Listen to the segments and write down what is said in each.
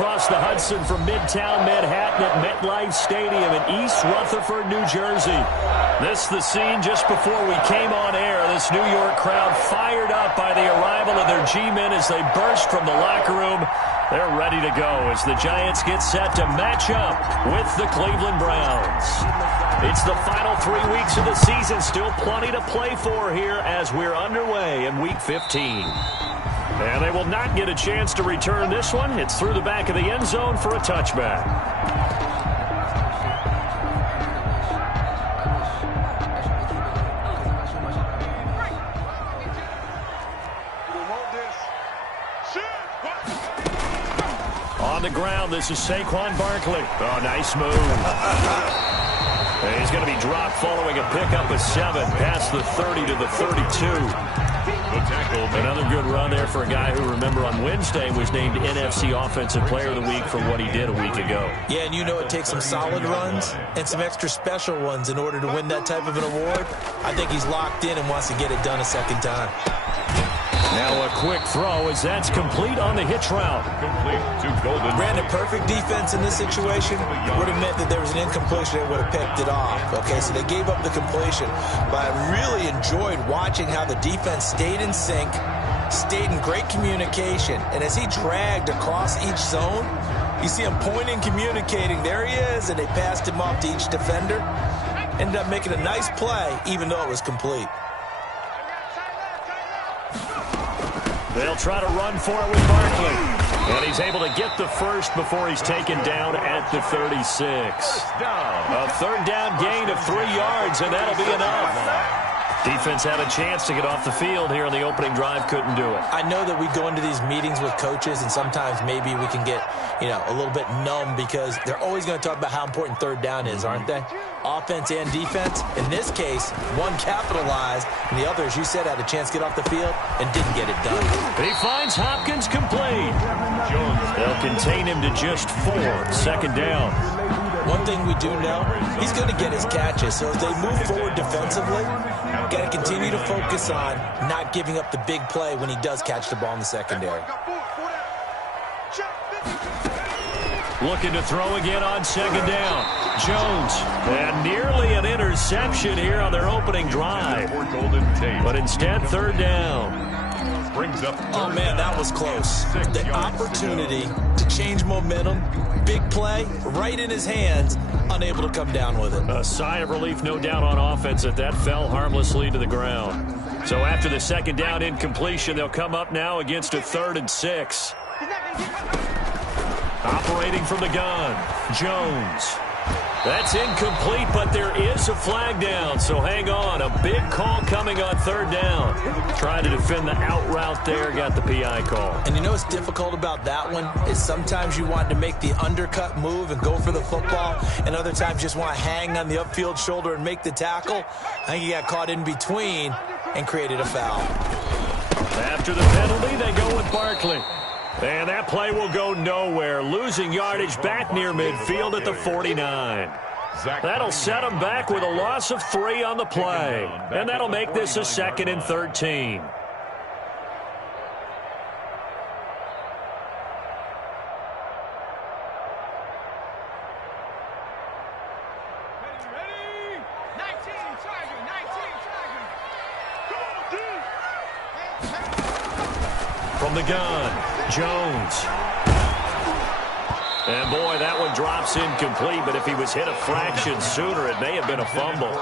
across the Hudson from Midtown Manhattan at MetLife Stadium in East Rutherford, New Jersey. This is the scene just before we came on air. This New York crowd fired up by the arrival of their G-men as they burst from the locker room. They're ready to go as the Giants get set to match up with the Cleveland Browns. It's the final 3 weeks of the season. Still plenty to play for here as we're underway in Week 15. And they will not get a chance to return this one. It's through the back of the end zone for a touchback. On the ground, this is Saquon Barkley. Oh, nice move. He's going to be dropped following a pickup of 7 past the 30 to the 32. Another good run there for a guy who, remember, on Wednesday was named NFC Offensive Player of the Week for what he did a week ago. Yeah, and you know it takes some solid runs and some extra special ones in order to win that type of an award. I think he's locked in and wants to get it done a second time. Now a quick throw as that's complete on the hitch route. Complete to Golden. Brandon, perfect defense in this situation would have meant that there was an incompletion that would have picked it off. Okay, so they gave up the completion. But I really enjoyed watching how the defense stayed in sync, stayed in great communication. And as he dragged across each zone, you see him pointing, communicating. There he is, and they passed him off to each defender. Ended up making a nice play, even though it was complete. They'll try to run for it with Barkley. And he's able to get the first before he's taken down at the 36. A third down gain of 3 yards, and that'll be enough. Defense had a chance to get off the field here in the opening drive, couldn't do it. I know that we go into these meetings with coaches, and sometimes maybe we can get, a little bit numb because they're always going to talk about how important third down is, aren't they? Offense and defense. In this case, one capitalized, and the other, as you said, had a chance to get off the field and didn't get it done. He finds Hopkins complete. They'll contain him to just 4. Second down. One thing we do know, he's going to get his catches. So as they move forward defensively, got to continue to focus on not giving up the big play when he does catch the ball in the secondary. Looking to throw again on second down. Jones. And nearly an interception here on their opening drive. But instead, third down. Oh, man, that was close. The opportunity to change momentum, big play, right in his hands, unable to come down with it. A sigh of relief, no doubt, on offense that fell harmlessly to the ground. So after the second down incompletion, they'll come up now against a 3rd and 6. Operating from the gun, Jones. That's incomplete, but there is a flag down, so hang on. A big call coming on third down. Trying to defend the out route there, got the PI call. And you know what's difficult about that one is sometimes you want to make the undercut move and go for the football, and other times you just want to hang on the upfield shoulder and make the tackle. I think he got caught in between and created a foul. After the penalty, they go with Barkley. And that play will go nowhere. Losing yardage back near midfield at the 49. That'll set them back with a loss of 3 on the play. And that'll make this a 2nd and 13. From the gun, Jones. And boy, that one drops incomplete, but if he was hit a fraction sooner, it may have been a fumble.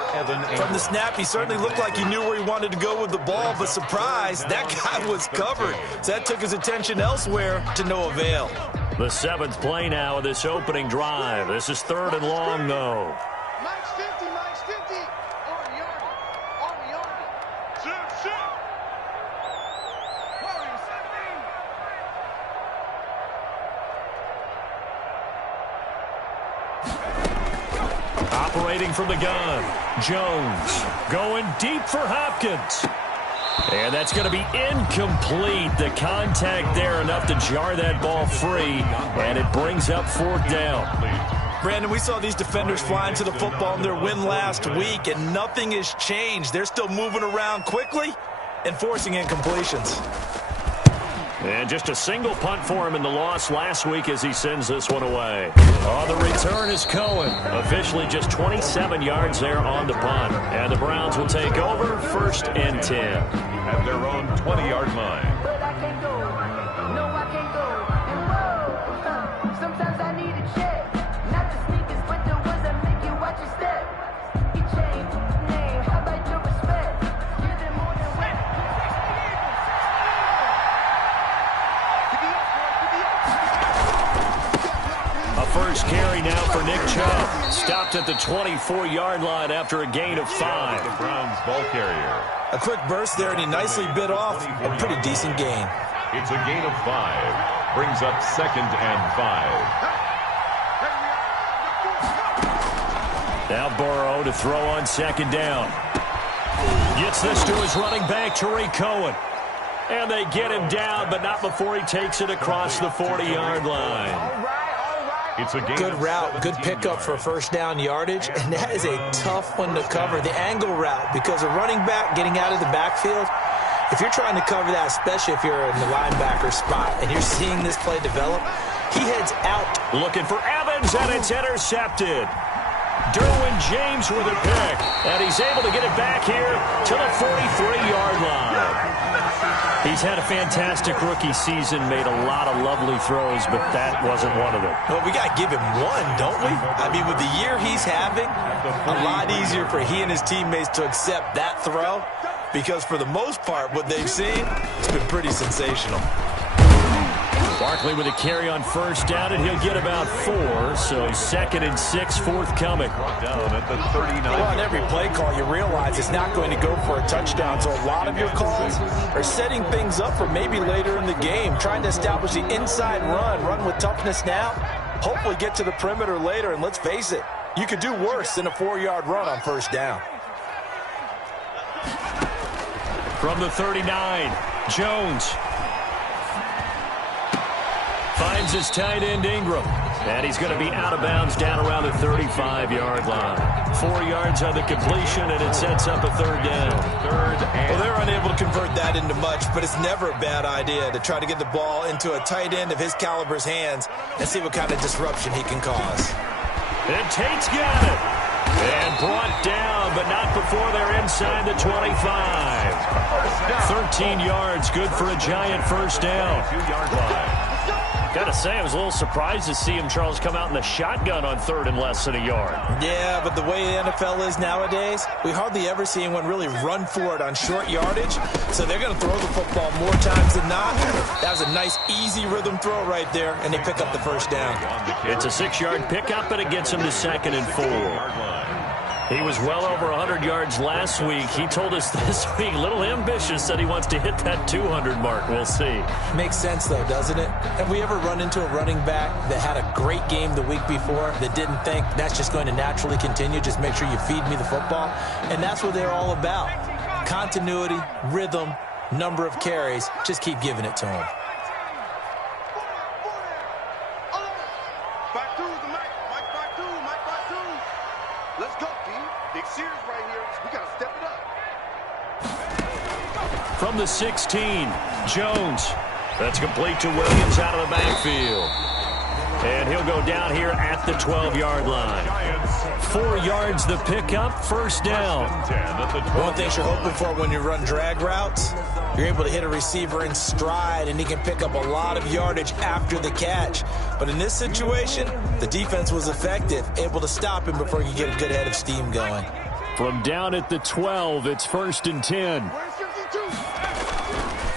From the snap, he certainly looked like he knew where he wanted to go with the ball, but surprise, that guy was covered. So that took his attention elsewhere to no avail. The 7th play now of this opening drive. This is 3rd and long, though. Operating from the gun, Jones going deep for Hopkins. And that's going to be incomplete. The contact there enough to jar that ball free, and it brings up 4th down. Brandon, we saw these defenders flying to the football in their win last week, and nothing has changed. They're still moving around quickly and forcing incompletions. And just a single punt for him in the loss last week as he sends this one away. On the return is Cohen. Officially just 27 yards there on the punt. And the Browns will take over 1st and 10. At their own 20-yard line. But I can't go. No, I can't go. And whoa, sometimes I need a check. Not the sneakers, but the ones that make you watch your step. He changed his name. How about your respect? Give them more than what. A first carry now for Nick Chubb. Stopped at the 24-yard line after a gain of 5. The Browns ball carrier. A quick burst there, and he nicely bit off a pretty decent gain. It's a gain of 5. Brings up 2nd and 5. Now Burrow to throw on 2nd down. Gets this to his running back, Tariq Cohen. And they get him down, but not before he takes it across the 40-yard line. It's a Good route, good pickup for first down yardage, and that is a tough one to cover. The angle route, because a running back getting out of the backfield, if you're trying to cover that, especially if you're in the linebacker spot and you're seeing this play develop, he heads out. Looking for Evans, and it's intercepted. Derwin James with a pick, and he's able to get it back here to the 43-yard line. He's had a fantastic rookie season, made a lot of lovely throws, but that wasn't one of them. Well, we got to give him one, don't we? I mean, with the year he's having, a lot easier for he and his teammates to accept that throw, because for the most part, what they've seen, it's been pretty sensational. Barkley with a carry on first down, and he'll get about 4, so 2nd and 6 forthcoming. Down at the 39. Well, on every play call, you realize it's not going to go for a touchdown, so a lot of your calls are setting things up for maybe later in the game, trying to establish the inside run with toughness now, hopefully get to the perimeter later, and let's face it, you could do worse than a 4-yard run on first down. From the 39, Jones finds his tight end Ingram, and he's going to be out of bounds down around the 35-yard line. 4 yards on the completion, and it sets up a 3rd down. Well, they're unable to convert that into much, but it's never a bad idea to try to get the ball into a tight end of his caliber's hands and see what kind of disruption he can cause. And Tate's got it. And brought down, but not before they're inside the 25. 13 yards, good for a giant first down. 2-yard line. Gotta say, I was a little surprised to see him, Charles, come out in the shotgun on 3rd and less than a yard. Yeah, but the way the NFL is nowadays, we hardly ever see anyone really run for it on short yardage. So they're going to throw the football more times than not. That was a nice, easy rhythm throw right there, and they pick up the first down. It's a 6-yard pickup, and it gets him to 2nd and 4. He was well over 100 yards last week. He told us this week, a little ambitious, that he wants to hit that 200 mark. We'll see. Makes sense, though, doesn't it? Have we ever run into a running back that had a great game the week before that didn't think that's just going to naturally continue? Just make sure you feed me the football. And that's what they're all about. Continuity, rhythm, number of carries. Just keep giving it to him. Let's go, team. Big series right here. We got to step it up. From the 16, Jones. That's complete to Williams out of the backfield. And he'll go down here at the 12-yard line. 4 yards the pickup, first down. One thing you're hoping for when you run drag routes, you're able to hit a receiver in stride, and he can pick up a lot of yardage after the catch. But in this situation, the defense was effective, able to stop him before he could get a good head of steam going. From down at the 12, it's 1st and 10.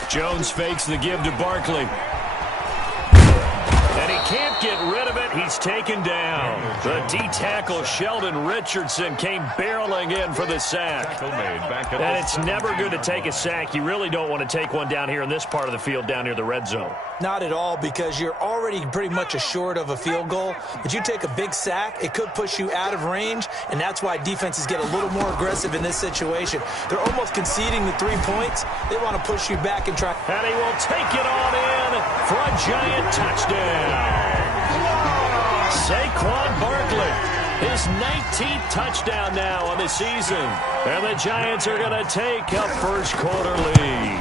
Jones fakes the give to Barkley. And he can't get rid of it. He's taken down. The D-tackle, Sheldon Richardson, came barreling in for the sack. And it's never good to take a sack. You really don't want to take one down here in this part of the field, down near the red zone. Not at all, because you're already pretty much assured of a field goal. But you take a big sack, it could push you out of range, and that's why defenses get a little more aggressive in this situation. They're almost conceding the 3 points. They want to push you back and try. And he will take it on in for a giant touchdown. Saquon Barkley, his 19th touchdown now on the season. And the Giants are going to take a first quarter lead.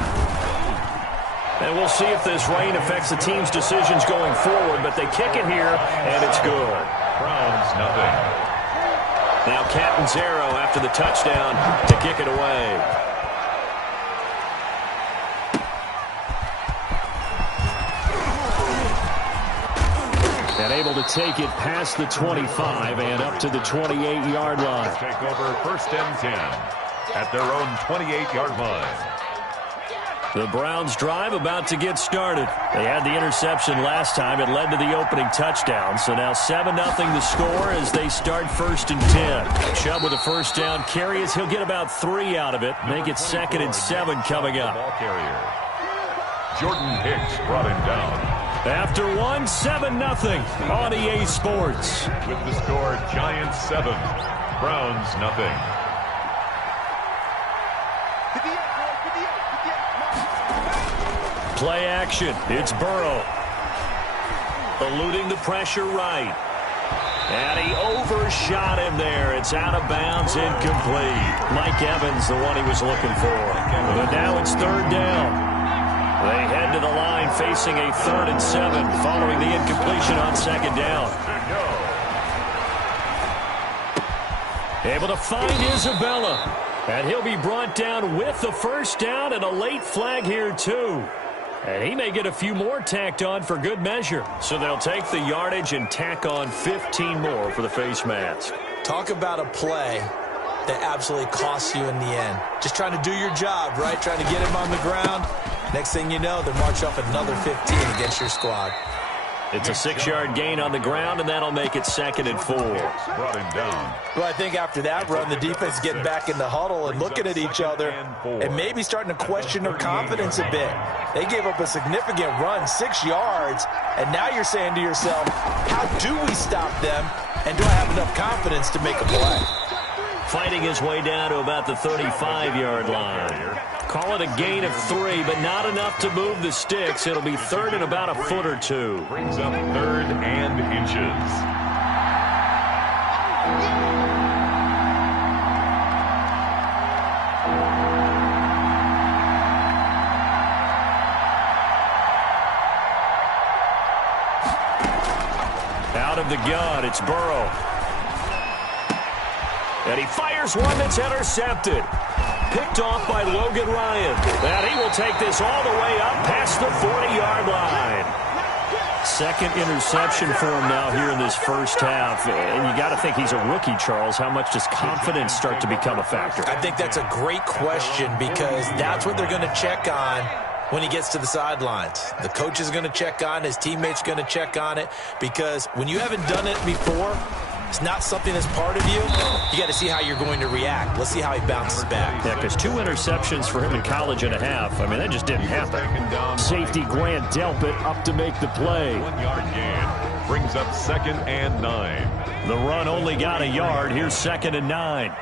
And we'll see if this rain affects the team's decisions going forward, but they kick it here, and it's good. Browns, nothing. Now Catanzaro after the touchdown to kick it away. And able to take it past the 25 and up to the 28-yard line. Take over 1st and 10 at their own 28-yard line. The Browns drive about to get started. They had the interception last time. It led to the opening touchdown. So now 7-0 the score as they start 1st and 10. Chubb with a first down carry as he'll get about 3 out of it. Make it 2nd and 7 coming up. Ball carrier. Jordan Hicks brought him down. After 7-0 on EA Sports. With the score, Giants 7, Browns nothing. Play action. It's Burrow. Eluding the pressure right. And he overshot him there. It's out of bounds, incomplete. Mike Evans, the one he was looking for. But now it's 3rd down. They head to the line facing a 3rd and 7 following the incompletion on 2nd down. Able to find Isabella. And he'll be brought down with the first down and a late flag here too. And he may get a few more tacked on for good measure. So they'll take the yardage and tack on 15 more for the face mask. Talk about a play that absolutely costs you in the end. Just trying to do your job, right? Trying to get him on the ground. Next thing you know, they'll march up another 15 against your squad. It's a 6-yard gain on the ground, and that'll make it 2nd and 4. Brought him down. Well, I think after that run, the defense is getting back in the huddle and looking at each other and maybe starting to question their confidence a bit. They gave up a significant run, 6 yards, and now you're saying to yourself, how do we stop them, and do I have enough confidence to make a play? Fighting his way down to about the 35-yard line. Call it a gain of 3, but not enough to move the sticks. It'll be 3rd and about a foot or 2. Brings up 3rd and inches. Out of the gun, it's Burrow. And he fires one that's intercepted. Picked off by Logan Ryan. And he will take this all the way up past the 40-yard line. 2nd interception for him now here in this first half. And you got to think he's a rookie, Charles. How much does confidence start to become a factor? I think that's a great question because that's what they're going to check on when he gets to the sidelines. The coach is going to check on it. His teammates are going to check on it because when you haven't done it before, it's not something that's part of you. You got to see how you're going to react. Let's see how he bounces back. Yeah, because 2 interceptions for him in college and a half. I mean, that just didn't happen. Safety Grant Delpit up to make the play. 1-yard gain. Brings up 2nd and 9. The run only got a yard. Here's 2nd and 9.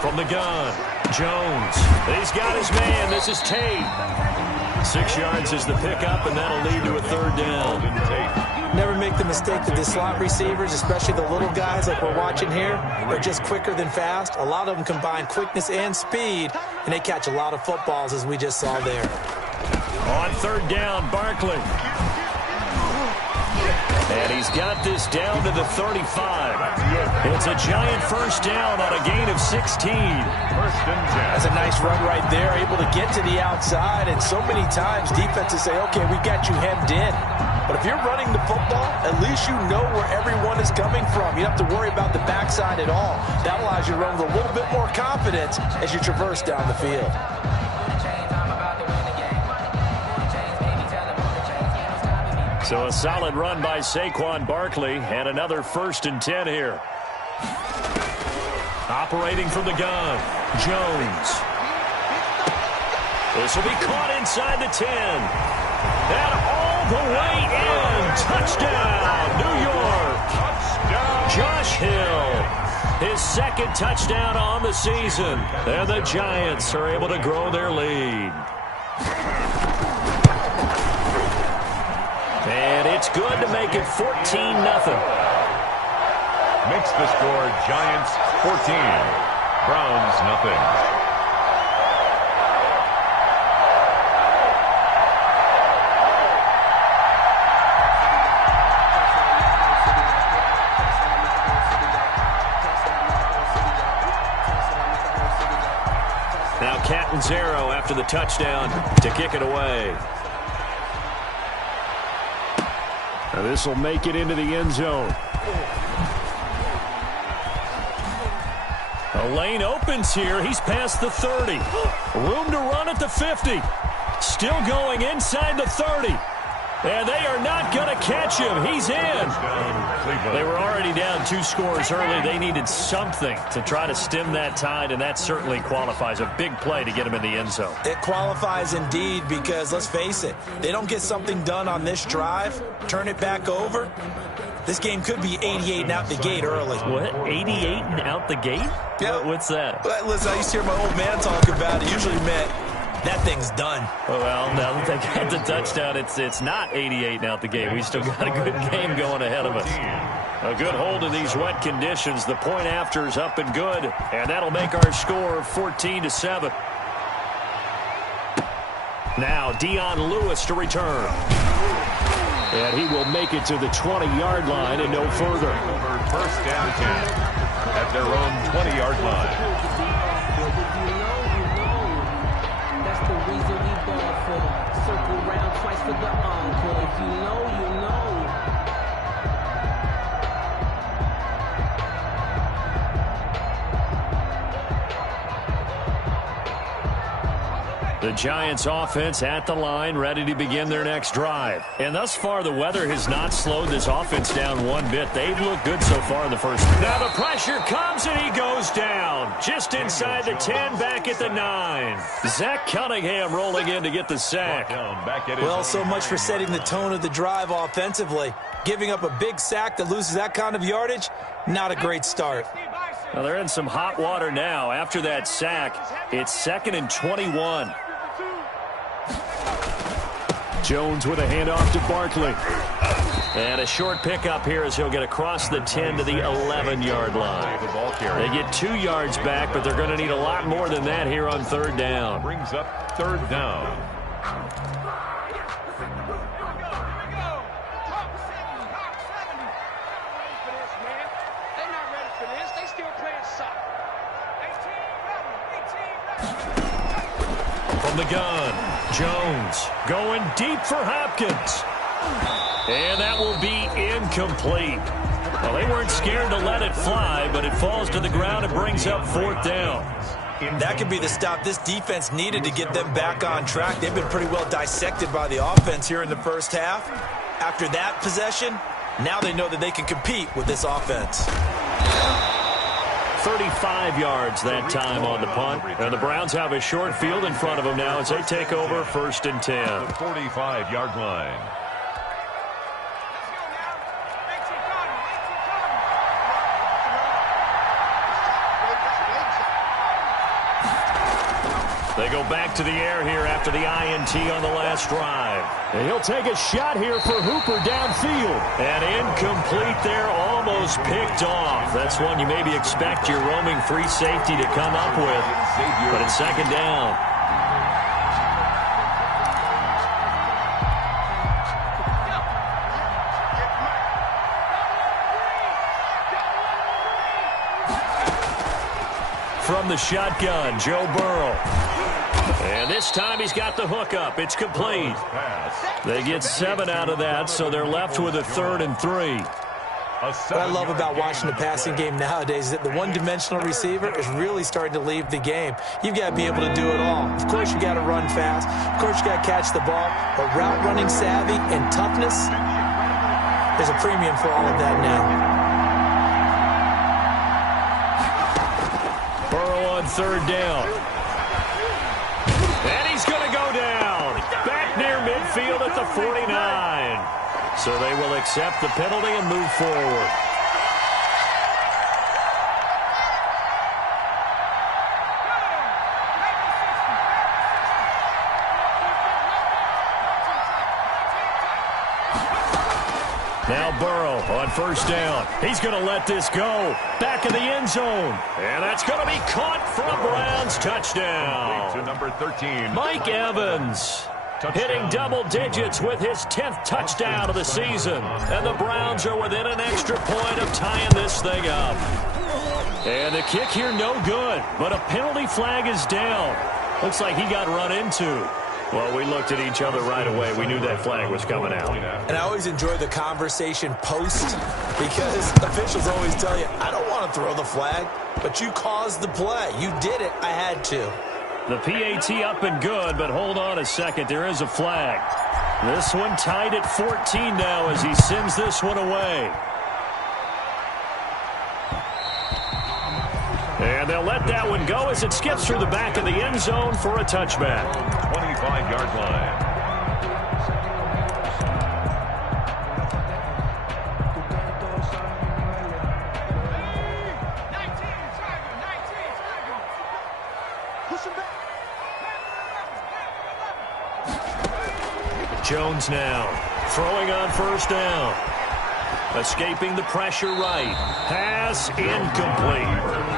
From the gun, Jones. He's got his man. This is Tate. 6 yards is the pickup, and that'll lead to a 3rd down. Never make the mistake that the slot receivers, especially the little guys like we're watching here, are just quicker than fast. A lot of them combine quickness and speed, and they catch a lot of footballs, as we just saw there. On 3rd down, Barkley. And he's got this down to the 35. It's a giant first down on a gain of 16. 1st and 10. That's a nice run right there, able to get to the outside. And so many times defenses say, okay, we got you hemmed in. But if you're running the football, at least you know where everyone is coming from. You don't have to worry about the backside at all. That allows you to run with a little bit more confidence as you traverse down the field. So a solid run by Saquon Barkley, and another 1st and 10 here. Operating from the gun, Jones. This will be caught inside the 10. And all the way in. Touchdown, New York. Josh Hill. His 2nd touchdown on the season. And the Giants are able to grow their lead. And it's good to make it 14-0. Makes the score Giants 14, Browns, nothing. Now Catanzaro after the touchdown to kick it away. Now this will make it into the end zone. A lane opens here. He's past the 30. Room to run at the 50. Still going inside the 30. And they are not going to catch him. He's in. They were already down 2 scores early. They needed something to try to stem that tide, and that certainly qualifies. A big play to get him in the end zone. It qualifies indeed because, let's face it, they don't get something done on this drive, turn it back over. This game could be 88 and out the gate early. What? 88 and out the gate? Yeah. What's that? Listen, I used to hear my old man talk about it. Usually meant that thing's done. Well, now that they got the touchdown, it's not 88 and out the gate. We still got a good game going ahead of us. A good hold in these wet conditions. The point after is up and good, and that'll make our score 14-7. Now Dion Lewis to return. And he will make it to the 20-yard line and no further. First and 10 at their own 20-yard line. That's the reason we ball for. Circle round twice for the encore. If you know, you know. The Giants offense at the line, ready to begin their next drive. And thus far, the weather has not slowed this offense down one bit. They've looked good so far in the first. Now the pressure comes and he goes down. Just inside the 10, back at the 9. Zach Cunningham rolling in to get the sack. Well, so much for setting the tone of the drive offensively. Giving up a big sack that loses that kind of yardage, not a great start. Well, they're in some hot water now. After that sack, it's 2nd and 21. Jones with a handoff to Barkley. And a short pickup here as he'll get across the 10 to the 11-yard line. They get 2 yards back, but they're going to need a lot more than that here on 3rd down. Brings up 3rd down. From the gun, Jones going deep for Hopkins. And that will be incomplete. Well, they weren't scared to let it fly, but it falls to the ground and brings up 4th down. That could be the stop this defense needed to get them back on track. They've been pretty well dissected by the offense here in the first half. After that possession, now they know that they can compete with this offense. 35 yards that time on the punt. And the Browns have a short field in front of them now as they take over 1st and 10. The 45-yard line. They go back to the air here after the INT on the last drive. And he'll take a shot here for Hooper downfield. And incomplete there, almost picked off. That's one you maybe expect your roaming free safety to come up with. But it's 2nd down. From the shotgun, Joe Burrow. And this time he's got the hook up. It's complete. They get 7 out of that, so they're left with a 3rd and 3. What I love about watching the passing game nowadays is that the one-dimensional receiver is really starting to leave the game. You've got to be able to do it all. Of course, you got to run fast. Of course, you got to catch the ball. But route running savvy and toughness, there's a premium for all of that now. Burrow on 3rd down. And he's going to go down. Back near midfield at the 49. So they will accept the penalty and move forward. Now Burrow on first down. He's going to let this go. Back in the end zone. And that's going to be caught for a Browns touchdown. To number 13. Mike Evans. Hitting double digits with his 10th touchdown of the season. And the Browns are within an extra point of tying this thing up. And the kick here no good. But a penalty flag is down. Looks like he got run into. Well, we looked at each other right away. We knew that flag was coming out. And I always enjoy the conversation post because officials always tell you, I don't want to throw the flag, but you caused the play. You did it. I had to. The PAT up and good, but hold on a second. There is a flag. This one tied at 14 now as he sends this one away. And they'll let that one go as it skips through the back of the end zone for a touchback. 25-yard line. Jones now throwing on first down. Escaping the pressure right. Pass incomplete.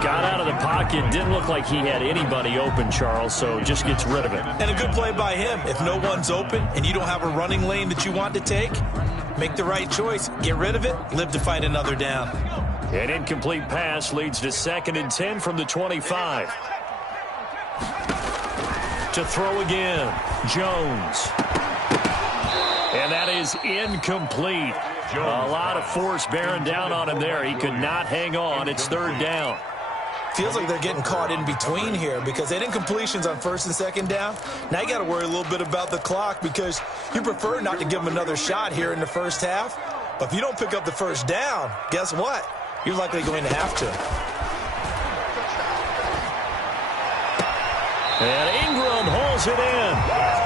Got out of the pocket. Didn't look like he had anybody open, Charles, so just gets rid of it. And a good play by him. If no one's open and you don't have a running lane that you want to take, make the right choice. Get rid of it. Live to fight another down. An incomplete pass leads to 2nd and 10 from the 25. To throw again. Jones. And that is incomplete. A lot of force bearing down on him there. He could not hang on. It's 3rd down. Feels like they're getting caught in between here because they had incompletions on 1st and 2nd down. Now you got to worry a little bit about the clock because you prefer not to give them another shot here in the first half. But if you don't pick up the 1st down, guess what? You're likely going to have to. And Ingram hauls it in.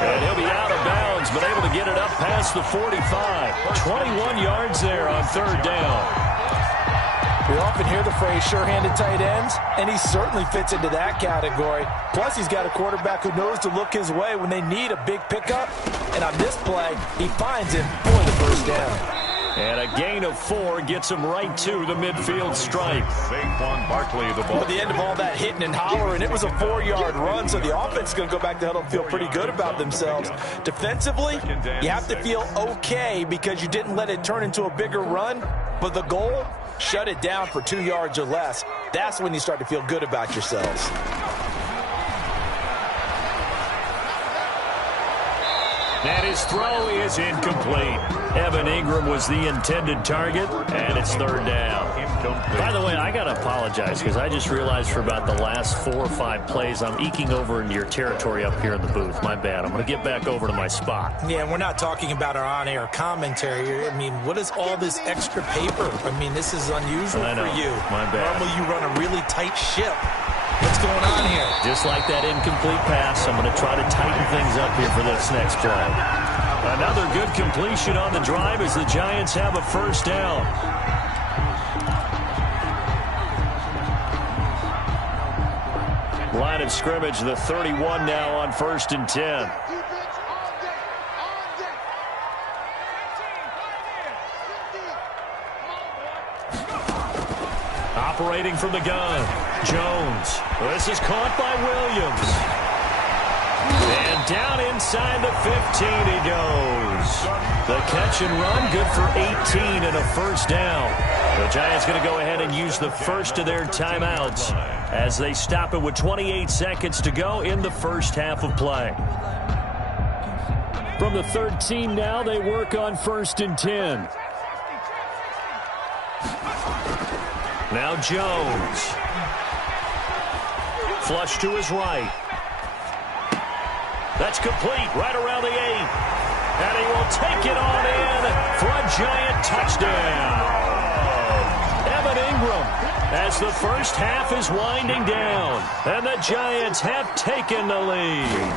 And he'll be out of bounds, but able to get it up past the 45. 21 yards there on 3rd down. We often hear the phrase sure-handed tight ends, and he certainly fits into that category. Plus, he's got a quarterback who knows to look his way when they need a big pickup. And on this play, he finds him for the 1st down. And a gain of 4 gets him right to the midfield stripe. Saquon Barkley, the ball. At the end of all that hitting and hollering, it was a 4-yard run, so the offense is going to go back to huddle and feel pretty good about themselves. Defensively, you have to feel okay because you didn't let it turn into a bigger run, but the goal, shut it down for 2 yards or less. That's when you start to feel good about yourselves. And his throw is incomplete. Evan Ingram was the intended target, and it's 3rd down. By the way, I got to apologize because I just realized for about the last 4 or 5 plays, I'm eking over into your territory up here in the booth. My bad. I'm going to get back over to my spot. Yeah, and we're not talking about our on-air commentary. I mean, what is all this extra paper? I mean, this is unusual for you. My bad. Normally you run a really tight ship. What's going on here? Just like that incomplete pass, I'm going to try to tighten things up here for this next play. Another good completion on the drive as the Giants have a 1st down. Line of scrimmage, the 31 now on 1st and 10. Operating from the gun, Jones. This is caught by Williams. And down inside the 15 he goes. The catch and run, good for 18 and a 1st down. The Giants going to go ahead and use the first of their timeouts as they stop it with 28 seconds to go in the first half of play. From the 13 now, they work on 1st and 10. Now Jones. Flush to his right. That's complete right around the 8. And he will take it on in for a Giant touchdown. Evan Ingram as the first half is winding down. And the Giants have taken the lead.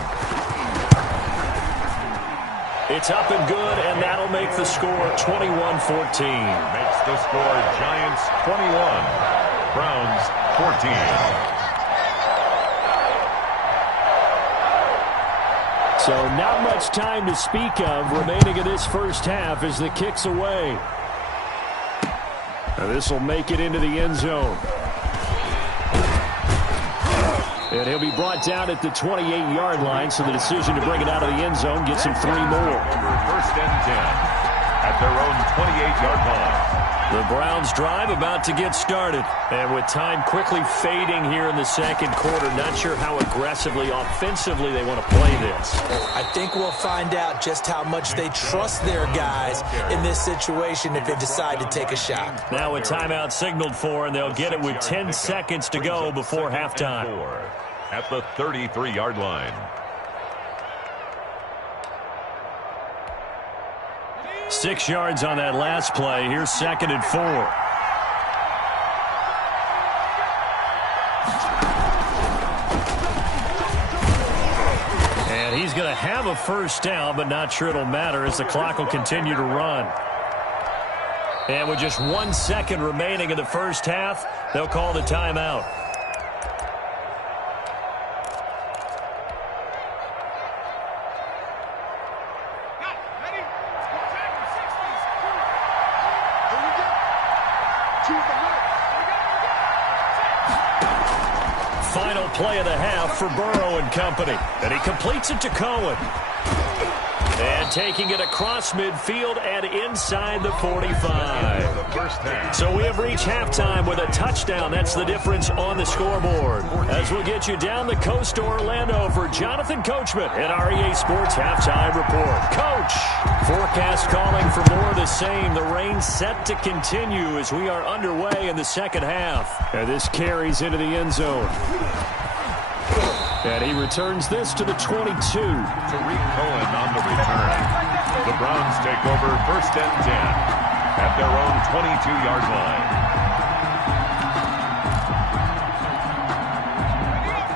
It's up and good, and that'll make the score 21-14. Makes the score Giants 21, Browns 14. So not much time to speak of remaining in this first half as the kick's away. This will make it into the end zone. And he'll be brought down at the 28-yard line, so the decision to bring it out of the end zone gets him 3 more. First and 10 at their own 28-yard line. The Browns drive about to get started. And with time quickly fading here in the second quarter, not sure how aggressively, offensively they want to play this. I think we'll find out just how much they trust their guys in this situation if they decide to take a shot. Now a timeout signaled for, and they'll get it with 10 seconds to go before halftime. At the 33-yard line. 6 yards on that last play. Here's 2nd and 4. And he's going to have a first down, but not sure it'll matter as the clock will continue to run. And with just 1 second remaining in the first half, they'll call the timeout. Final play of the half for Burrow and company. And he completes it to Cohen. And taking it across midfield and inside the 45. So we have reached halftime with a touchdown. That's the difference on the scoreboard. As we'll get you down the coast to Orlando for Jonathan Coachman at our EA Sports Halftime Report. Coach, forecast calling for more of the same. The rain set to continue as we are underway in the second half. And this carries into the end zone. And he returns this to the 22. Tariq Cohen on the return. The Browns take over first and 10 at their own 22-yard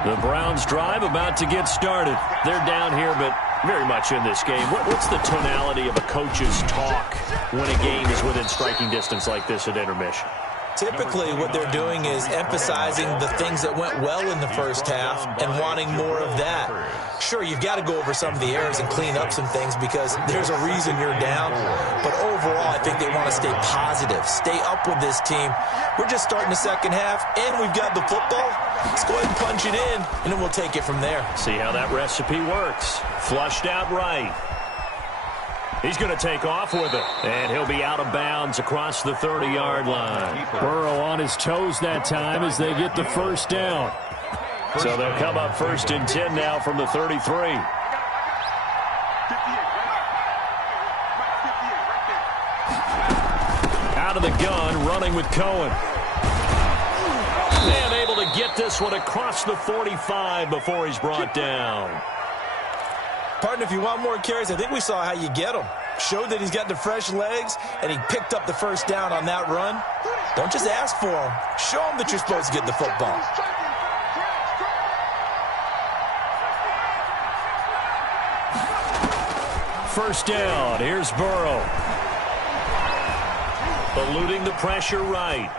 line. The Browns drive about to get started. They're down here, but very much in this game. What's the tonality of a coach's talk when a game is within striking distance like this at intermission? Typically, what they're doing is emphasizing the things that went well in the first half and wanting more of that. Sure, you've got to go over some of the errors and clean up some things because there's a reason you're down. But overall, I think they want to stay positive, stay up with this team. We're just starting the second half, and we've got the football. Let's go ahead and punch it in, and then we'll take it from there. See how that recipe works. Flushed out right. He's going to take off with it, and he'll be out of bounds across the 30-yard line. Burrow on his toes that time as they get the first down. So they'll come up first and 10 now from the 33. Out of the gun, running with Cohen. And able to get this one across the 45 before he's brought down. Partner, if you want more carries, I think we saw how you get them. Showed that he's got the fresh legs, and he picked up the first down on that run. Don't just ask for him. Show him that you're supposed to get the football. First down. Here's Burrow. Eluding the pressure right.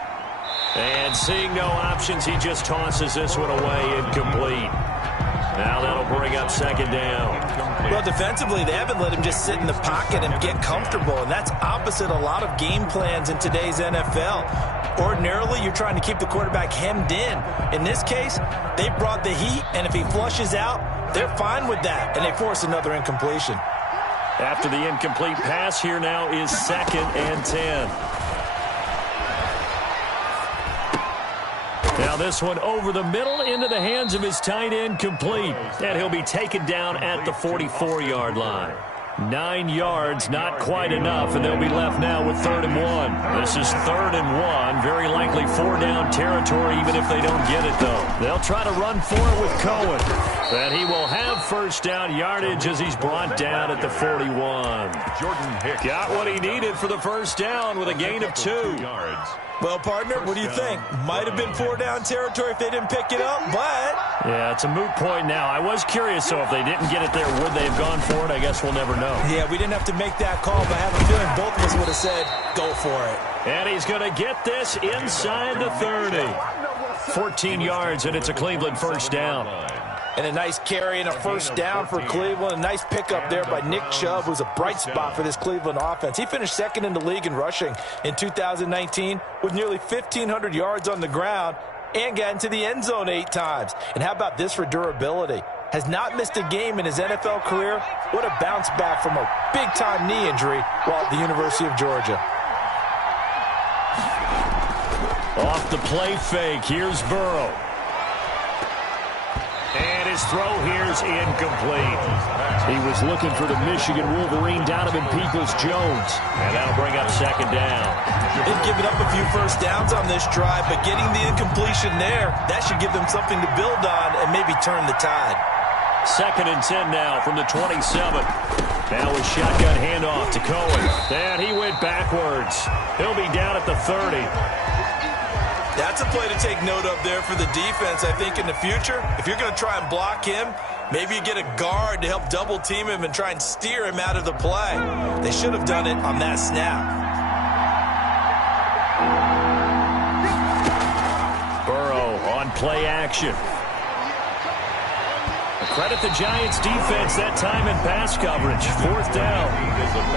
And seeing no options, he just tosses this one away incomplete. Now that'll bring up second down. Well, defensively, they haven't let him just sit in the pocket and get comfortable, and that's opposite a lot of game plans in today's NFL. Ordinarily, you're trying to keep the quarterback hemmed in. In this case, they brought the heat, and if he flushes out, they're fine with that, and they force another incompletion. After the incomplete pass, here now is 2nd and 10. Now this one over the middle into the hands of his tight end, complete. And he'll be taken down at the 44-yard line. 9 yards, not quite enough, and they'll be left now with 3rd and 1. This is 3rd and 1, very likely 4-down territory even if they don't get it, though. They'll try to run for it with Cohen. And he will have first down yardage as he's brought down at the 41. Jordan Hicks got what he needed for the first down with a gain of 2 yards. Well, partner, what do you think? Might have been 4-down territory if they didn't pick it up, but... Yeah, it's a moot point now. I was curious, so if they didn't get it there, would they have gone for it? I guess we'll never know. Yeah, we didn't have to make that call, but I have a feeling both of us would have said, go for it. And he's going to get this inside the 30. 14 yards, and it's a Cleveland first down. And a nice carry and a first down for Cleveland. A nice pickup there by Nick Chubb, who's a bright spot for this Cleveland offense. He finished second in the league in rushing in 2019 with nearly 1,500 yards on the ground and got into the end zone 8 times. And how about this for durability? Has not missed a game in his NFL career. What a bounce back from a big-time knee injury while at the University of Georgia. Off the play fake, here's Burrow. And his throw here's incomplete. He was looking for the Michigan Wolverine, Donovan Peoples-Jones. And that'll bring up second down. They've given up a few first downs on this drive, but getting the incompletion there, that should give them something to build on and maybe turn the tide. 2nd and 10 now from the 27. Now a shotgun handoff to Cohen. And he went backwards. He'll be down at the 30. That's a play to take note of there for the defense, I think, in the future. If you're going to try and block him, maybe you get a guard to help double-team him and try and steer him out of the play. They should have done it on that snap. Burrow on play action. Credit the Giants defense that time in pass coverage. 4th down.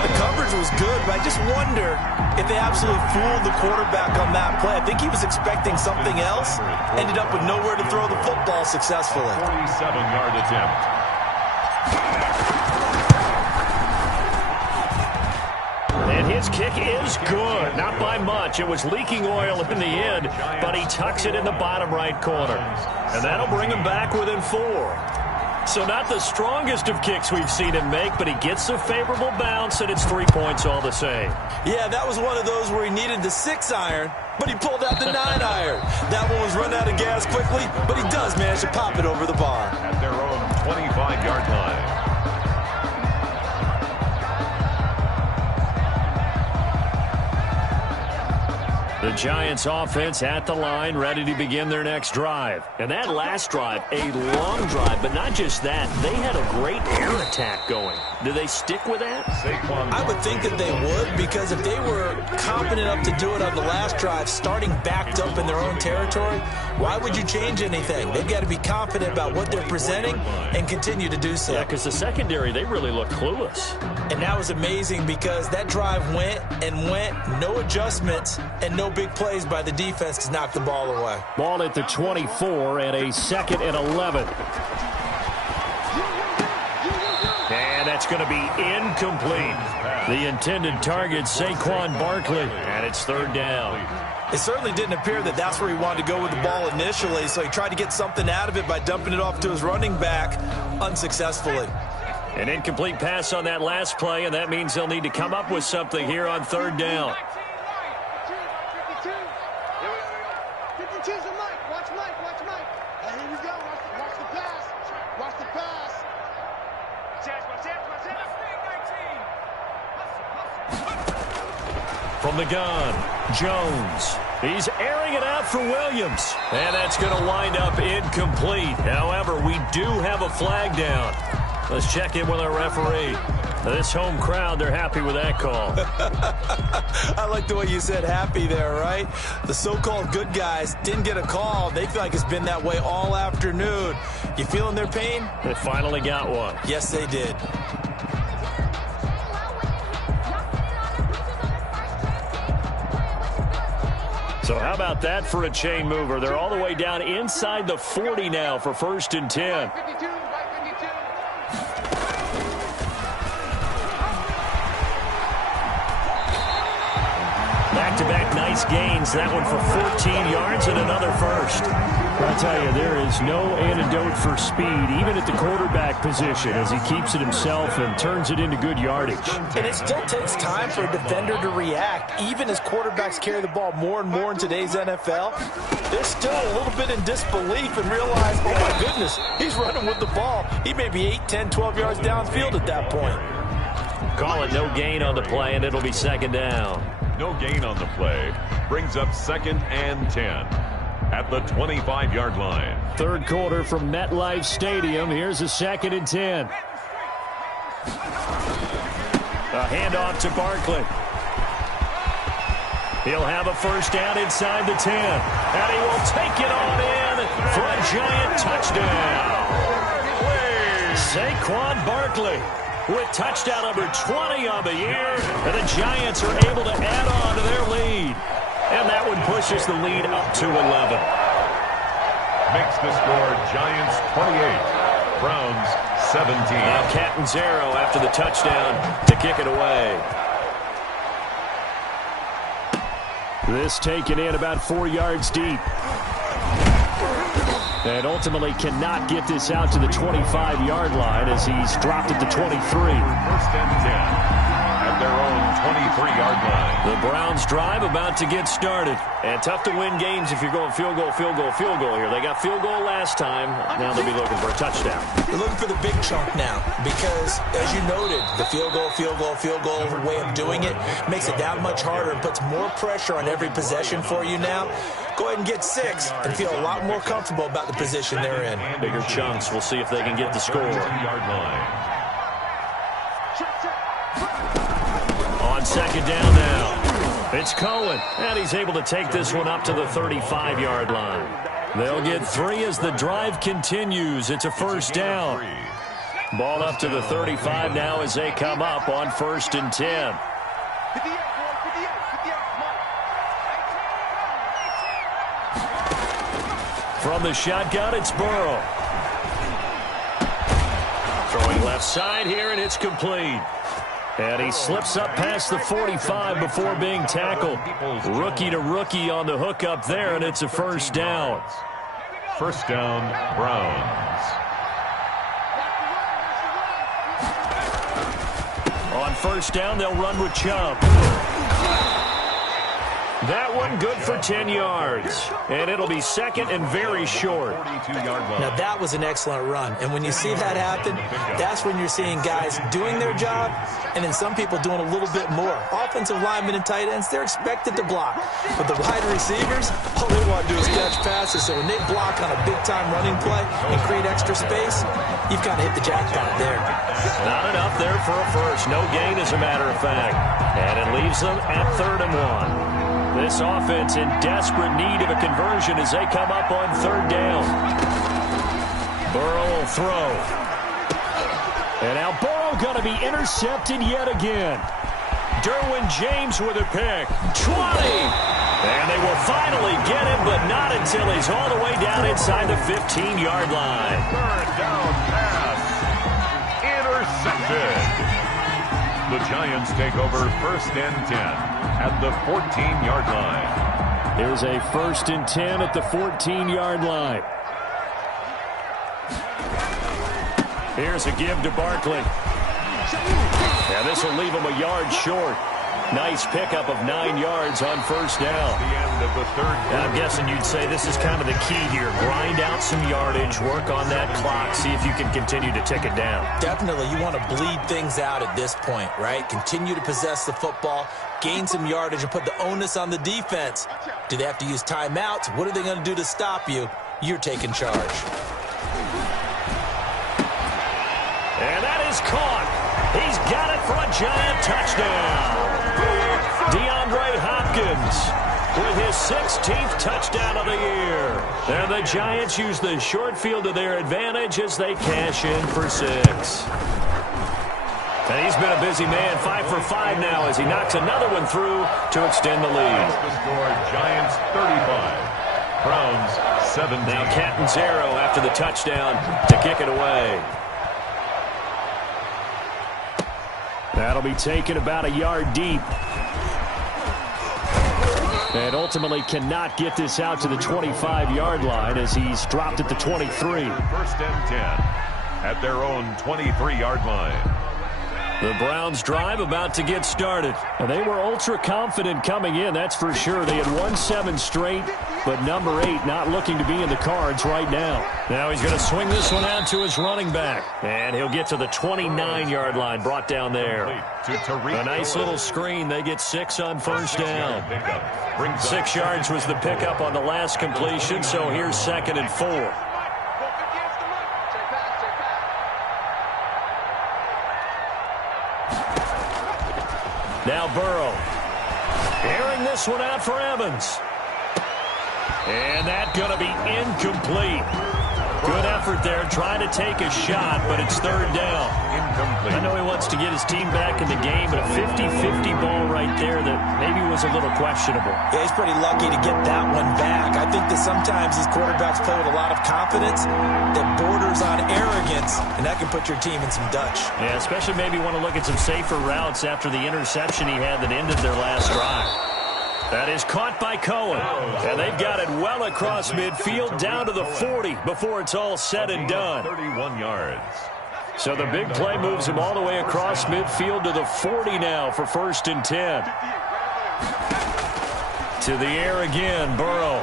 The coverage was good, but I just wonder if they absolutely fooled the quarterback on that play. I think he was expecting something else. Ended up with nowhere to throw the football successfully. 47-yard attempt. And his kick is good. Not by much. It was leaking oil in the end, but he tucks it in the bottom right corner. And that'll bring him back within 4. So not the strongest of kicks we've seen him make, but he gets a favorable bounce, and it's 3 points all the same. Yeah, that was one of those where he needed the 6-iron, but he pulled out the 9-iron. That one was run out of gas quickly, but he does manage to pop it over the bar. At their own 25-yard line. The Giants offense at the line, ready to begin their next drive. And that last drive, a long drive, but not just that. They had a great air attack going. Do they stick with that? I would think that they would, because if they were confident enough to do it on the last drive, starting backed up in their own territory, why would you change anything? They've got to be confident about what they're presenting and continue to do so. Yeah, because the secondary, they really looked clueless. And that was amazing because that drive went and went, no adjustments, and no big plays by the defense to knock the ball away. Ball at the 24 and a 2nd and 11. And that's going to be incomplete. The intended target, Saquon Barkley, and it's 3rd down. It certainly didn't appear that that's where he wanted to go with the ball initially, so he tried to get something out of it by dumping it off to his running back unsuccessfully. An incomplete pass on that last play, and that means they'll need to come up with something here on 3rd down. From the gun, Jones. He's airing it out for Williams. And that's going to wind up incomplete. However, we do have a flag down. Let's check in with our referee. This home crowd, they're happy with that call. I like the way you said happy there, right? The so-called good guys didn't get a call. They feel like it's been that way all afternoon. You feeling their pain? They finally got one. Yes, they did. So how about that for a chain mover? They're all the way down inside the 40 now for 1st and 10. Back-to-back nice gains. That one for 14 yards and another first. I'll tell you, there is no antidote for speed, even at the quarterback position, as he keeps it himself and turns it into good yardage. And it still takes time for a defender to react. Even as quarterbacks carry the ball more and more in today's NFL, they're still a little bit in disbelief and realize, oh my goodness, he's running with the ball. He may be 8, 10, 12 yards downfield at that point. Call it no gain on the play, and it'll be 2nd down. No gain on the play. Brings up 2nd and 10 at the 25-yard line. 3rd quarter from MetLife Stadium. Here's a 2nd and 10. A handoff to Barkley. He'll have a first down inside the 10. And he will take it on in. for a Giant touchdown. Saquon Barkley with touchdown number 20 on the year, and the Giants are able to add on to their lead. And that one pushes the lead up to 11. Makes the score Giants 28, Browns 17. Now Catanzaro after the touchdown to kick it away. This taken in about 4 yards deep. And ultimately cannot get this out to the 25-yard line as he's dropped at the 23. First and 10 at their own 23-yard line. The Browns drive about to get started. And tough to win games if you're going field goal, field goal, field goal here. They got field goal last time. Now they'll be looking for a touchdown. They're looking for the big chunk now because, as you noted, the field goal way of doing it makes it that much harder and puts more pressure on every possession for you now. Go ahead and get 6 and feel a lot more comfortable about the position they're in. Bigger chunks. We'll see if they can get the score. On second down now. It's Cohen, and he's able to take this one up to the 35-yard line. They'll get 3 as the drive continues. It's a first down. Ball up to the 35 now as they come up on 1st and 10. From the shotgun, it's Burrow. Throwing left side here, and it's complete. And he slips up past the 45 before being tackled. Rookie to rookie on the hook up there, and it's a first down. First down, Browns. On first down, they'll run with Chubb. That one good for 10 yards. And it'll be second and very short. Now, that was an excellent run. And when you see that happen, that's when you're seeing guys doing their job and then some people doing a little bit more. Offensive linemen and tight ends, they're expected to block. But the wide receivers, all they want to do is catch passes. So when they block on a big-time running play and create extra space, you've kind of hit the jackpot there. Not enough there for a first. No gain, as a matter of fact. And it leaves them at 3rd and 1. This offense in desperate need of a conversion as they come up on 3rd down. Burrow will throw. And now Burrow going to be intercepted yet again. Derwin James with a pick. 20! And they will finally get him, but not until he's all the way down inside the 15-yard line. Third down pass. Intercepted. The Giants take over 1st and 10 at the 14-yard line. Here's a 1st and 10 at the 14-yard line. Here's a give to Barkley. Now this will leave him a yard short. Nice pickup of 9 yards on 1st down. The end of the 3rd. I'm guessing you'd say this is kind of the key here. Grind out some yardage, work on that clock, see if you can continue to tick it down. Definitely, you want to bleed things out at this point, right? Continue to possess the football, gain some yardage, and put the onus on the defense. Do they have to use timeouts? What are they going to do to stop you? You're taking charge. And that is caught. He's got it for a Giant touchdown. DeAndre Hopkins with his 16th touchdown of the year. And the Giants use the short field to their advantage as they cash in for 6. And he's been a busy man, 5 for 5 now as he knocks another one through to extend the lead. The score, Giants 35, Browns 17. Now Catanzaro after the touchdown to kick it away. That'll be taken about a yard deep. And ultimately cannot get this out to the 25-yard line as he's dropped at the 23. 1st and 10 at their own 23-yard line. The Browns drive about to get started. And they were ultra confident coming in, that's for sure. They had won 7 straight, but number 8 not looking to be in the cards right now. Now he's going to swing this one out to his running back. And he'll get to the 29-yard line, brought down there. A nice little screen. They get 6 on 1st down. 6 yards was the pickup on the last completion, so here's 2nd and 4. Now Burrow. Airing this one out for Evans. And that's going to be incomplete. Good effort there, trying to take a shot, but it's third down. Incomplete. I know he wants to get his team back in the game, but a 50-50 ball right there that maybe was a little questionable. Yeah, he's pretty lucky to get that one back. I think that sometimes these quarterbacks play with a lot of confidence that borders on arrogance, and that can put your team in some Dutch. Yeah, especially maybe want to look at some safer routes after the interception he had that ended their last drive. That is caught by Cohen. And they've got it well across midfield down to the 40 before it's all said and done. 31 yards. So the big play moves him all the way across midfield to the 40 now for 1st and 10. To the air again, Burrow.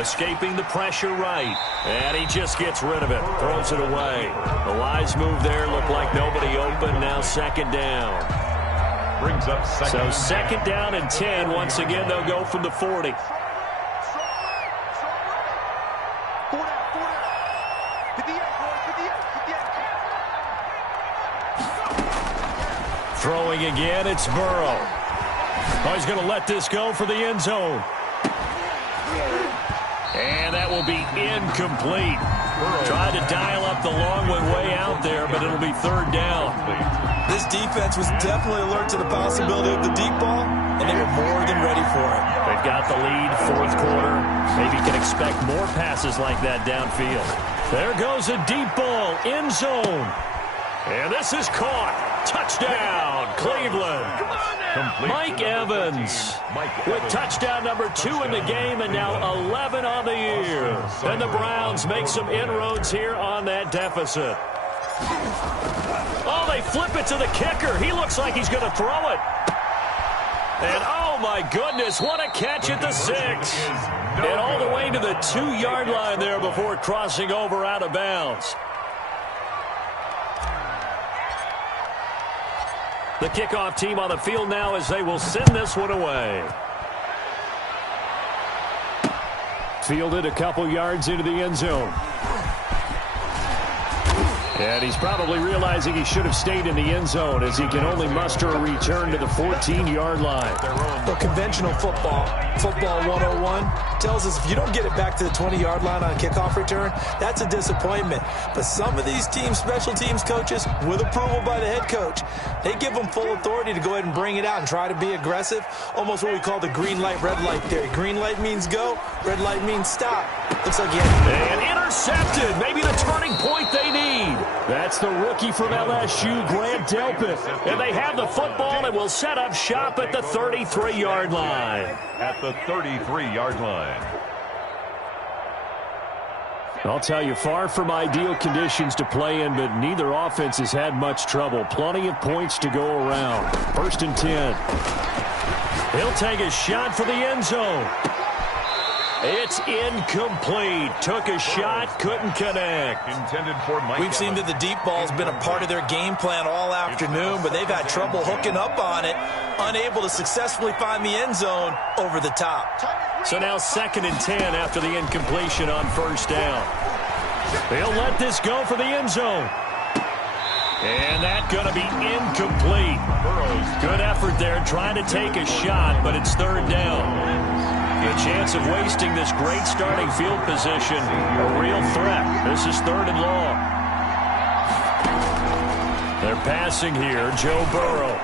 Escaping the pressure right. And he just gets rid of it. Throws it away. A wise move there. Looked like nobody open. Now 2nd down. Brings up second. So 2nd down and 10. Once again, they'll go from the 40. Throwing again, it's Burrow. Oh, he's going to let this go for the end zone. And that will be incomplete. Tried to dial up the long way out there, but it'll be 3rd down. This defense was definitely alert to the possibility of the deep ball, and they were more than ready for it. They've got the lead, 4th quarter. Maybe can expect more passes like that downfield. There goes a deep ball, end zone. And this is caught. Touchdown, Cleveland. Mike Evans with touchdown number 2 in the game and now 11 on the year. And the Browns make some inroads here on that deficit. Oh, they flip it to the kicker. He looks like he's going to throw it. And, oh, my goodness, what a catch at the 6. And all the way to the 2-yard line there before crossing over out of bounds. The kickoff team on the field now as they will send this one away. Fielded a couple yards into the end zone. And he's probably realizing he should have stayed in the end zone as he can only muster a return to the 14-yard line. Well, conventional football 101, tells us if you don't get it back to the 20-yard line on a kickoff return, that's a disappointment. But some of these teams, special teams coaches, with approval by the head coach, they give them full authority to go ahead and bring it out and try to be aggressive, almost what we call the green light, red light theory. Green light means go, red light means stop. Looks like he had... And intercepted, maybe the turning point they need. That's the rookie from LSU, Grant Delpit. And they have the football and will set up shop at the 33-yard line. At the 33-yard line. I'll tell you, far from ideal conditions to play in, but neither offense has had much trouble. Plenty of points to go around. 1st and 10. He'll take a shot for the end zone. It's incomplete. Took a shot, couldn't connect. Intended for Mike. We've seen that the deep ball's been a part of their game plan all afternoon, but they've had trouble hooking up on it, unable to successfully find the end zone over the top. So now 2nd and 10 after the incompletion on 1st down. They'll let this go for the end zone. And that's going to be incomplete. Good effort there, trying to take a shot, but it's 3rd down. The chance of wasting this great starting field position, a real threat. This is 3rd and long. They're passing here, Joe Burrow.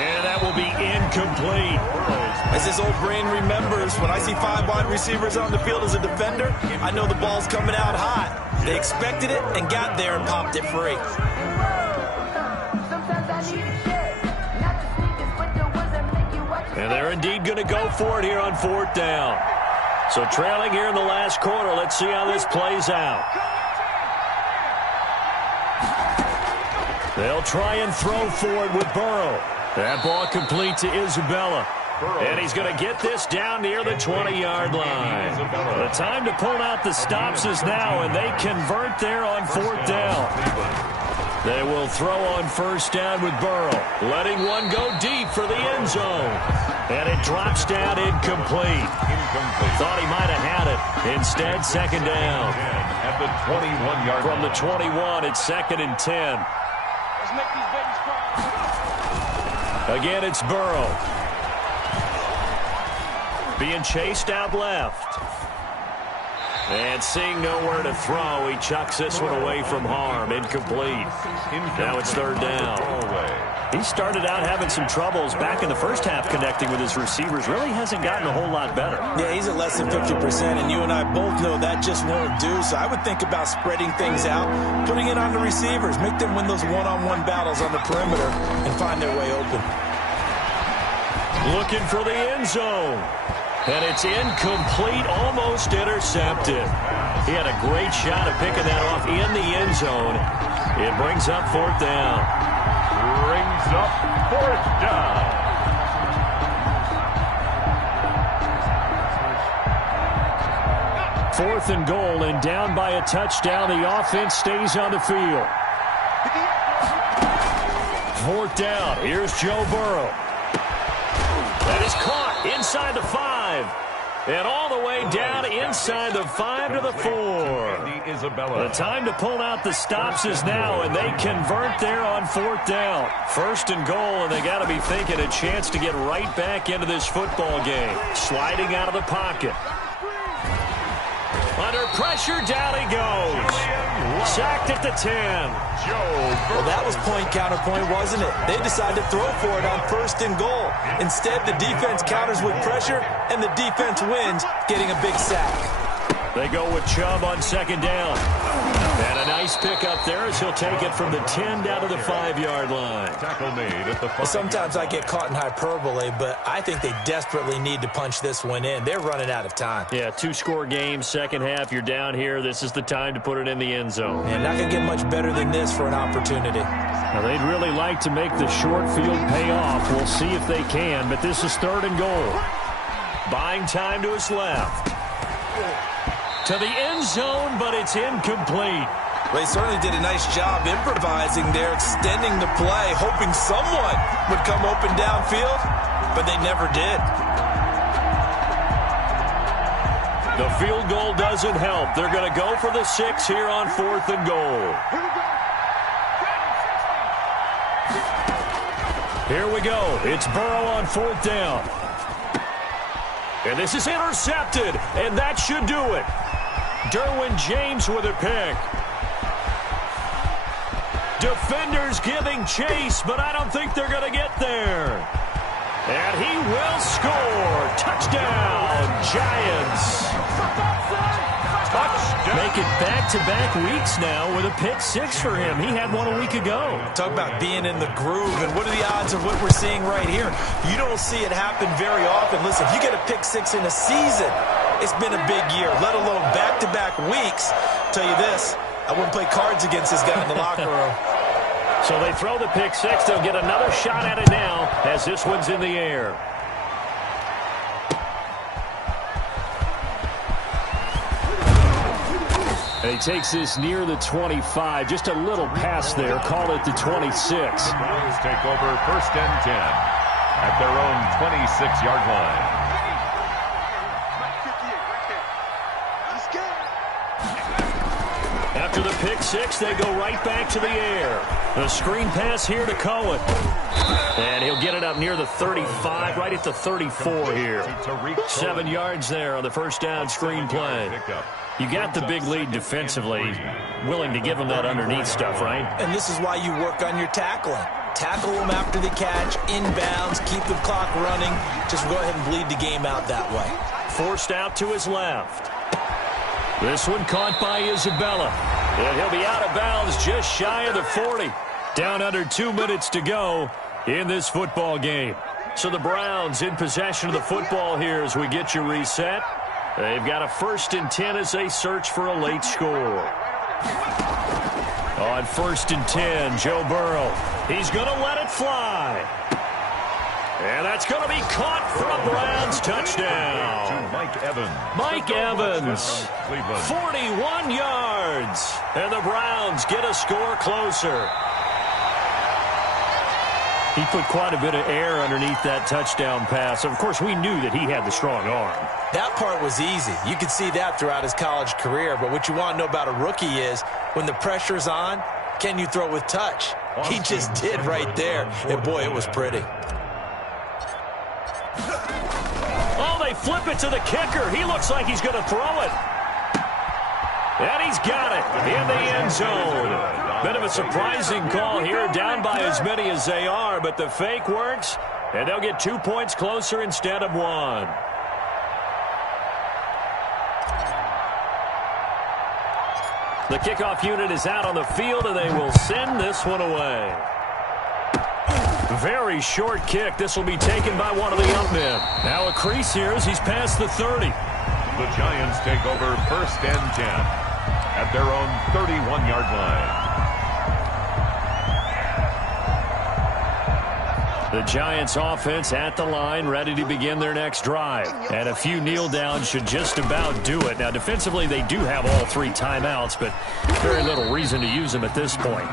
And that will be incomplete. As his old brain remembers, when I see 5 wide receivers on the field as a defender, I know the ball's coming out hot. They expected it and got there and popped it free. And they're indeed going to go for it here on 4th down. So trailing here in the last quarter. Let's see how this plays out. They'll try and throw for it with Burrow. That ball complete to Isabella. And he's going to get this down near the 20-yard line. The time to pull out the stops is now, and they convert there on 4th down. They will throw on 1st down with Burrow, letting one go deep for the end zone. And it drops down incomplete. Thought he might have had it. Instead, 2nd down. At the 21-yard line. From the 21, it's 2nd and 10. Again, it's Burrow. being chased out left. And seeing nowhere to throw, he chucks this one away from harm. Incomplete. Now it's third down. He started out having some troubles back in the first half connecting with his receivers. Really hasn't gotten a whole lot better. Yeah, he's at less than 50%, and you and I both know that just won't do. So I would think about spreading things out, putting it on the receivers, make them win those one-on-one battles on the perimeter, and find their way open. Looking for the end zone. And it's incomplete, almost intercepted. He had a great shot at picking that off in the end zone. It brings up fourth down. Brings up fourth down. Fourth and goal, and down by a touchdown. The offense stays on the field. Fourth down. Here's Joe Burrow. That is caught inside the 5. And all the way down inside the 5 to the 4. The time to pull out the stops is now, and they convert there on fourth down. First and goal, and they got to be thinking a chance to get right back into this football game. Sliding out of the pocket. Under pressure, down he goes. Sacked at the 10. Well, that was point counterpoint, wasn't it? They decided to throw for it on first and goal. Instead, the defense counters with pressure, and the defense wins, getting a big sack. They go with Chubb on second down. And a nice pickup there as he'll take it from the 10 down to the 5-yard line. Tackle made at the 5. Well, sometimes I get caught in hyperbole, but I think they desperately need to punch this one in. They're running out of time. Yeah, 2-score game, second half. You're down here. This is the time to put it in the end zone. And not going to get much better than this for an opportunity. Now, they'd really like to make the short field pay off. We'll see if they can, but this is third and goal. Buying time to his left. To the end zone, but it's incomplete. Well, he certainly did a nice job improvising there, extending the play, hoping someone would come open downfield, but they never did. The field goal doesn't help. They're going to go for the 6 here on fourth and goal. Here we go. It's Burrow on fourth down. And this is intercepted, and that should do it. Derwin James with a pick. Defenders giving chase, but I don't think they're going to get there. And he will score. Touchdown, Giants. Touchdown. Make it back-to-back weeks now with a pick 6 for him. He had one a week ago. Talk about being in the groove, and what are the odds of what we're seeing right here? You don't see it happen very often. Listen, if you get a pick 6 in a season, it's been a big year, let alone back-to-back weeks. Tell you this, I wouldn't play cards against this guy in the locker room. So they throw the pick 6. They'll get another shot at it now as this one's in the air. And he takes this near the 25. Just a little pass there. Call it the 26. Browns take over first and 10 at their own 26-yard line. After the pick 6, they go right back to the air. The screen pass here to Cohen. And he'll get it up near the 35, right at the 34 here. 7 yards there on the first down screen play. You got the big lead defensively. Willing to give them that underneath stuff, right? And this is why you work on your tackling. Tackle them after the catch, inbounds, keep the clock running. Just go ahead and bleed the game out that way. Forced out to his left. This one caught by Isabella. And he'll be out of bounds just shy of the 40. Down under 2 minutes to go in this football game. So the Browns in possession of the football here as we get you reset. They've got a first and 10 as they search for a late score. On first and 10, Joe Burrow. He's going to let it fly. And that's going to be caught for a Browns touchdown. To Mike Evans. Mike Evans, 41 yards. And the Browns get a score closer. He put quite a bit of air underneath that touchdown pass. Of course, we knew that he had the strong arm. That part was easy. You could see that throughout his college career. But what you want to know about a rookie is when the pressure's on, can you throw with touch? He just did right there. And, boy, it was pretty. Oh, they flip it to the kicker. He looks like he's going to throw it. And he's got it in the end zone. Bit of a surprising call here, down by as many as they are, but the fake works, and they'll get 2 points closer instead of 1. The kickoff unit is out on the field, and they will send this one away. Very short kick. This will be taken by one of the young men. Now a crease here as he's past the 30. The Giants take over 1st and 10 at their own 31-yard line. The Giants offense at the line, ready to begin their next drive. And a few kneel downs should just about do it. Now, defensively, they do have all 3 timeouts, but very little reason to use them at this point.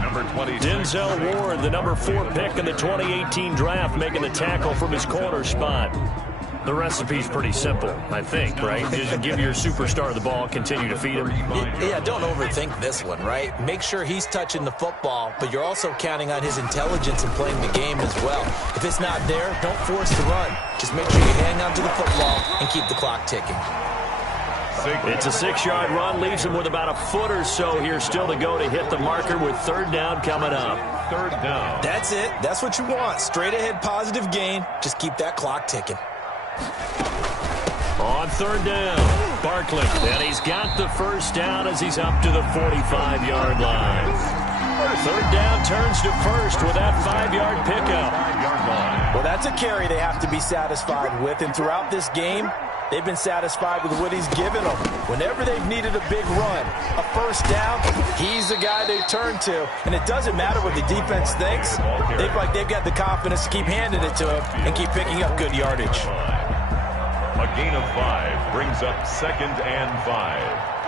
Number 26. Denzel Ward, the number 4 pick in the 2018 draft, making the tackle from his corner spot. The recipe's pretty simple, I think, right? Just give your superstar the ball, continue to feed him. Yeah, don't overthink this one, right? Make sure he's touching the football, but you're also counting on his intelligence in playing the game as well. If it's not there, don't force the run. Just make sure you hang on to the football and keep the clock ticking. It's a 6-yard run, leaves him with about a foot or so here still to go to hit the marker with 3rd down coming up. 3rd down. That's it. That's what you want. Straight ahead positive gain. Just keep that clock ticking. On 3rd down, Barkley, and he's got the 1st down as he's up to the 45-yard line. 3rd down turns to 1st with that 5-yard pickup. Well, that's a carry they have to be satisfied with, and throughout this game, they've been satisfied with what he's given them. Whenever they've needed a big run, a 1st down, he's the guy they've turned to. And it doesn't matter what the defense thinks. They've got the confidence to keep handing it to him and keep picking up good yardage. A gain of 5 brings up 2nd and 5.